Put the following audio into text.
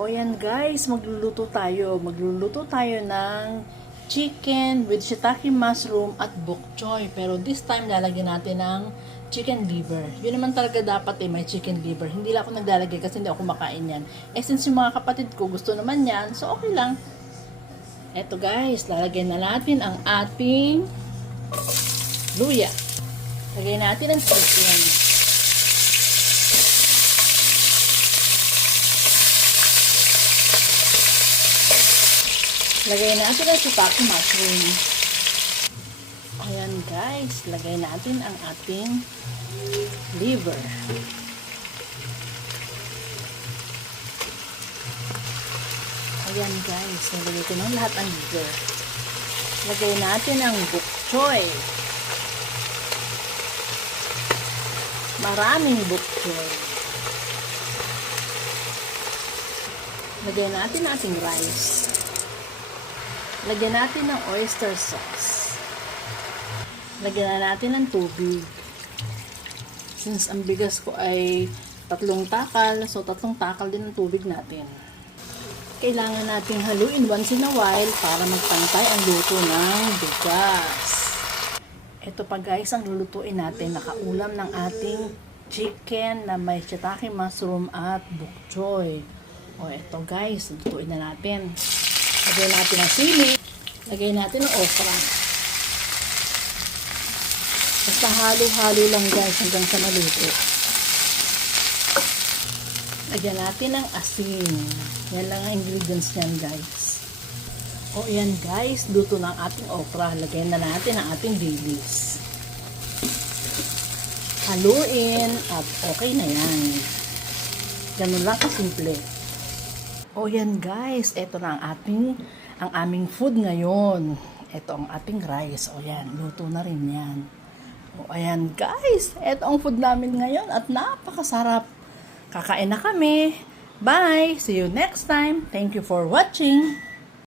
O yan guys, magluluto tayo. Magluluto tayo ng chicken with shiitake mushroom at bok choy. Pero this time lalagyan natin ng chicken liver. Yun naman talaga dapat may chicken liver. Hindi lang ako naglalagay kasi hindi ako kumakain yan. Since yung mga kapatid ko gusto naman yan, so okay lang. Eto guys, lalagyan na natin ang ating luya. Lagyan natin ang chicken. Lagay natin ang shiitake mushroom. Ayan guys, lagay natin ang ating liver. Ayan guys, nalagay ko ng lahat ang liver. Lagay natin ang bok choy. Maraming bok choy. Lagay natin ang ating rice. Lagyan natin ng oyster sauce. Lagyan na natin ng tubig. Since ang bigas ko ay 3 takal, so 3 takal din ang tubig natin. Kailangan natin haluin once in a while para magpantay ang luto ng bigas. Ito pa guys ang lulutuin natin. Nakaulam ng ating chicken na may shiitake mushroom at bok choy. O ito guys, lutuin na natin. Lagay natin ang sili. Lagay natin ang okra. Basta halo-halo lang guys hanggang sa maluto. Lagyan natin ang asin. Yan lang ang ingredients niyan guys. O yan guys, luto na ang ating okra. Lagyan na natin ang ating dilis. Haluin at okay na yan. Ganun lang kasimple. O yan guys, ito na ang aming food ngayon. Ito ang ating rice. O yan, luto na rin yan. O ayan guys, ito ang food namin ngayon at napakasarap. Kakain na kami. Bye! See you next time. Thank you for watching.